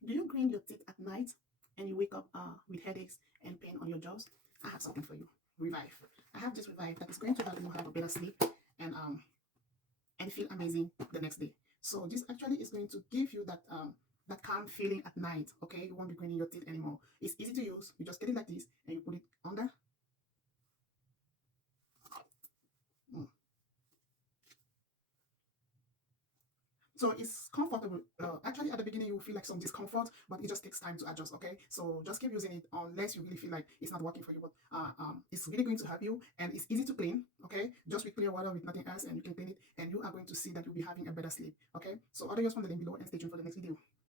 Do you grind your teeth at night and you wake up with headaches and pain on your jaws? I have something for you. Revive. I have this Revive that is going to help you have a better sleep and feel amazing the next day. So this actually is going to give you that calm feeling at night. Okay, you won't be grinding your teeth anymore. It's easy to use. You just get it like this and you put it under. Mm. So it's comfortable. Actually, at the beginning, you will feel like some discomfort, but it just takes time to adjust. Okay, so just keep using it unless you really feel like it's not working for you. But it's really going to help you, and it's easy to clean. Okay, just with clear water, with nothing else, and you can clean it, and you are going to see that you'll be having a better sleep. Okay, so order yours from the link below and stay tuned for the next video.